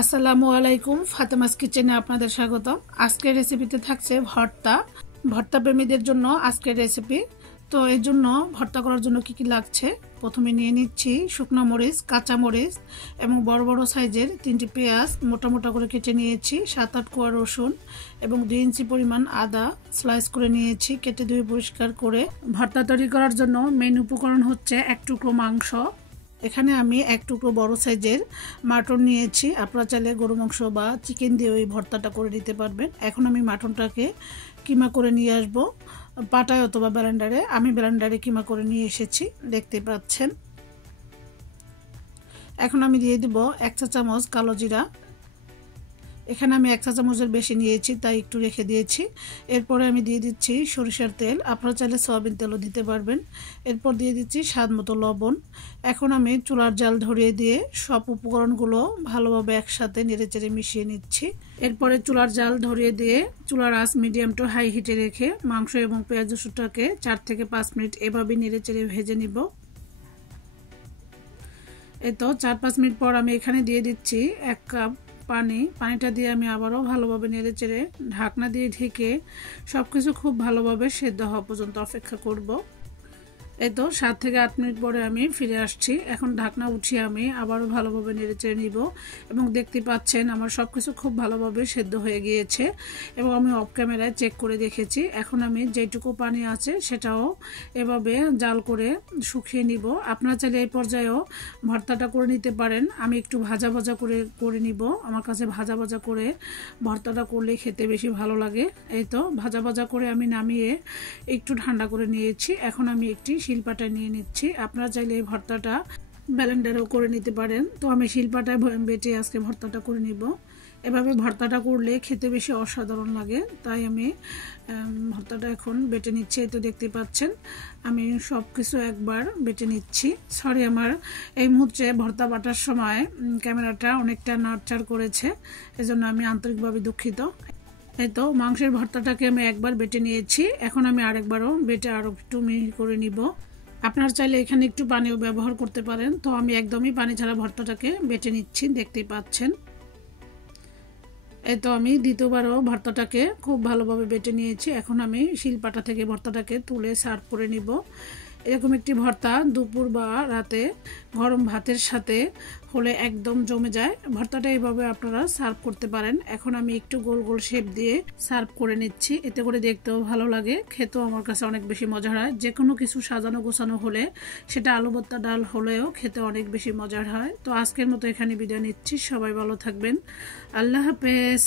আসসালামু আলাইকুম, ফাতেমাস কিচেনে আপনাদের স্বাগতম। আজকের রেসিপিতে থাকছে ভর্তা প্রেমীদের জন্য আজকের রেসিপি। তো এর জন্য ভর্তা করার জন্য কি কি লাগছে, প্রথমে নিয়ে নিচ্ছি শুকনো মরিচ, কাঁচা মরিচ এবং বড় বড় সাইজের 3টি পেঁয়াজ মোটা মোটা করে কেটে নিয়েছি, 7-8 কোয়া রসুন এবং 2 ইঞ্চি পরিমাণ আদা স্লাইস করে নিয়েছি, কেটে ধুয়ে পরিষ্কার করে। ভর্তা তৈরি করার জন্য মেন উপকরণ হচ্ছে 1 টুকরো মাংস। এখানে আমি 1 টুকরো বড় সাইজের মাটন নিয়েছি। আপনারা চাইলে গরু মাংস বা চিকেন দিয়ে ওই ভর্তাটা করে দিতে পারবেন। এখন আমি মাটনটাকে কিমা করে নিয়ে আসবো পাটায় অথবা ব্লেন্ডারে। আমি ব্লেন্ডারে কিমা করে নিয়ে এসেছি, দেখতে পাচ্ছেন। এখন আমি দিয়ে দিব 1 চা চামচ কালো জিরা। এখানে আমি 1 চা চামচের বেশি নিয়েছি, তাই একটু রেখে দিয়েছি। এরপরে আমি দিয়ে দিচ্ছি সরিষার তেল, আপনারা চাইলে সয়াবিন তেলও দিতে পারবেন। এরপর দিয়ে দিচ্ছি স্বাদ মতো লবণ। এখন আমি চুলার জাল ধরিয়ে দিয়ে সব উপকরণগুলো ভালোভাবে একসাথে নেড়েচেড়ে মিশিয়ে নিচ্ছি। এরপরে চুলার জাল ধরিয়ে দিয়ে চুলার আঁচ মিডিয়াম টু হাই হিটে রেখে মাংস এবং পেঁয়াজ রসুনটাকে 4 থেকে 5 মিনিট এভাবে নেড়েচেড়ে ভেজে নিব। এই তো 4-5 মিনিট পর আমি এখানে দিয়ে দিচ্ছি 1 কাপ পানিটা দিয়ে আমি আবারও ভালোভাবে নেড়েচেড়ে ঢাকনা দিয়ে ঢেকে সবকিছু খুব ভালোভাবে সেদ্ধ হওয়া পর্যন্ত অপেক্ষা করব। এই তো 7 থেকে 8 মিনিট পরে আমি ফিরে আসছি। এখন ঢাকনা উঠিয়ে আমি আবারও ভালোভাবে নেড়েচেড়ে নিব এবং দেখতে পাচ্ছেন আমার সবকিছু খুব ভালোভাবে সেদ্ধ হয়ে গিয়েছে এবং আমি অফ ক্যামেরায় চেক করে দেখেছি। এখন আমি যেটুকু পানি আছে সেটাও এভাবে জাল করে শুকিয়ে নিব। আপনারা চাইলে এই পর্যায়েও ভর্তাটা করে নিতে পারেন। আমি একটু ভাজা ভাজা করে নিব। আমার কাছে ভাজা ভাজা করে ভর্তাটা করলে খেতে বেশি ভালো লাগে। এই তো ভাজা ভাজা করে আমি নামিয়ে একটু ঠান্ডা করে নিয়েছি। এখন আমি একটি শিলপাটা নিয়ে নিচ্ছি। আপনারা চাইলে এই ভর্তাটা ব্লেন্ডারেও করে নিতে পারেন। তো আমি শিলপাটায় বেটে আজকে ভর্তাটা করে নিব। এভাবে ভর্তাটা করলে খেতে বেশি অসাধারণ লাগে, তাই আমি ভর্তাটা এখন বেটে নিচ্ছি। এই তো দেখতে পাচ্ছেন আমি সব কিছু একবার বেটে নিচ্ছি। সরি, আমার এই মুহূর্তে ভর্তা বাটার সময় ক্যামেরাটা অনেকটা নাড়চাড় করেছে, এজন্য আমি আন্তরিকভাবে দুঃখিত। এই তো মাংসের ভর্তাটাকে আমি একবার বেটে নিয়েছি। এখন আমি আরেকবারও বেটে আরও একটু মিহি করে নিব। আপনারা চাইলে এখানে একটু পানিও ব্যবহার করতে পারেন। তো আমি একদমই পানি ছাড়া ভর্তাটাকে বেটে নিচ্ছি, দেখতেই পাচ্ছেন। এই তো আমি দ্বিতীয়বারও ভর্তাটাকে খুব ভালোভাবে বেটে নিয়েছি। এখন আমি শিলপাটা থেকে ভর্তাটাকে তুলে সার্ভ করে নিব। এরকম একটি ভর্তা দুপুর বা রাতে গরম ভাতের সাথে হলে একদম জমে যায়। ভর্তাটা এইভাবে আপনারা সার্ভ করতে পারেন। এখন আমি একটু গোল গোল শেপ দিয়ে সার্ভ করে নিচ্ছি, এতে করে দেখতেও ভালো লাগে, খেতেও আমার কাছে অনেক বেশি মজার হয়। যে কোনো কিছু সাজানো গোছানো হলে, সেটা আলু ভর্তা ডাল হলেও খেতে অনেক বেশি মজার হয়। তো আজকের মতো এখানে বিদায় নিচ্ছি। সবাই ভালো থাকবেন। আল্লাহ হাফেজ।